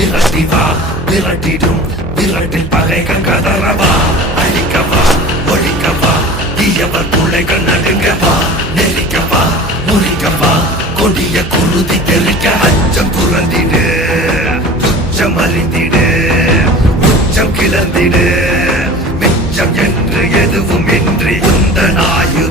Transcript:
விரட்டிவா விரட்டிடும் விரட்டில் பகைகள் கதறவா அழிக்கவா ஒழிக்கவா தீயவர் பிள்ளைகள் நடுங்கவா நெருக்கவா முறிக்கவா கொடிய குருதி தெளிக்க அச்சம் துறந்திடு துச்சம் அறிந்திடு உச்சம் கிளர்ந்திடு மிச்சம் என்று எதுவும் இன்றி உந்தன் ஆயுள்